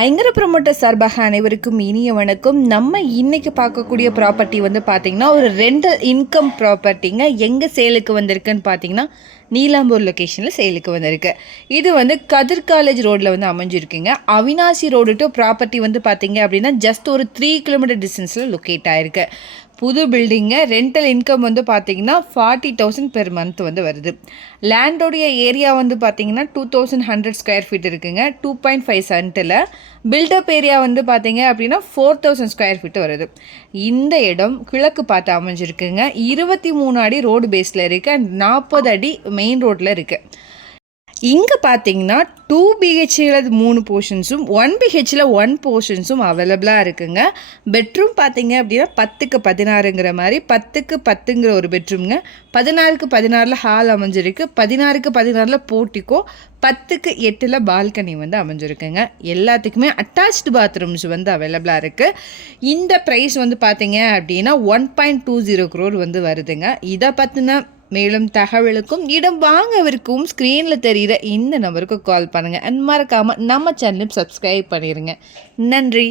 ஐங்கர promoter சார்பாக அனைவருக்கும் இனிய வணக்கம். நம்ம இன்றைக்கி பார்க்கக்கூடிய ப்ராப்பர்ட்டி வந்து பார்த்திங்கன்னா ஒரு ரெண்டல் இன்கம் ப்ராப்பர்ட்டிங்க. எங்கே சேலுக்கு வந்திருக்குன்னு பார்த்தீங்கன்னா நீலாம்பூர் லொக்கேஷனில் சேலுக்கு வந்திருக்கு. இது வந்து கதிர் காலேஜ் ரோடில் வந்து அமைஞ்சிருக்குங்க. அவினாசி ரோடு டு ப்ராப்பர்ட்டி வந்து பார்த்திங்க அப்படின்னா ஜஸ்ட் ஒரு 3 கிலோமீட்டர் டிஸ்டன்ஸில் லொக்கேட் ஆகிருக்கு. புது பில்டிங்கு. ரெண்டல் இன்கம் வந்து பார்த்திங்கன்னா 40,000 பெர் மந்த் வந்து வருது. லேண்டோடைய ஏரியா வந்து பார்த்திங்கன்னா 2100 ஸ்கொயர் ஃபீட் இருக்குங்க. 2.5 சென்ட்டில். பில்டப் ஏரியா வந்து பார்த்திங்க அப்படின்னா 4000 ஸ்கொயர் ஃபீட் வருது. இந்த இடம் கிழக்கு பார்த்து அமைஞ்சிருக்குங்க. 23 அடி ரோடு பேஸில் இருக்குது அண்ட் 40 அடி மெயின் ரோட்டில் இருக்குது. இங்கே பார்த்தீங்கன்னா 2 பிஹெச்சில் 3 போர்ஷன்ஸும் 1 பிஹெச்சில் 1 போர்ஷன்ஸும் அவைலபிளாக இருக்குங்க. பெட்ரூம் பார்த்தீங்க அப்படின்னா 10க்கு 16ங்கிற மாதிரி 10க்கு 10ங்கிற ஒரு பெட்ரூம்ங்க. 16க்கு 16 ஹால் அமைஞ்சிருக்கு. 16க்கு 16 போர்ட்டிக்கோ, 10க்கு 8 பால்கனி வந்து அமைஞ்சிருக்குங்க. எல்லாத்துக்குமே அட்டாச்டு பாத்ரூம்ஸ் வந்து அவைலபிளாக இருக்குது. இந்த ப்ரைஸ் வந்து பார்த்தீங்க அப்படின்னா 1.20 crore வந்து வருதுங்க. இதை பற்றின மேலும் தகவலுக்கும் இடம் வாங்கவிருக்கும் ஸ்க்ரீனில் தெரிகிற இந்த நம்பருக்கு கால் பண்ணுங்கள். அண்ட் மறக்காமல் நம்ம சேனலும் சப்ஸ்கிரைப் பண்ணிடுங்க. நன்றி.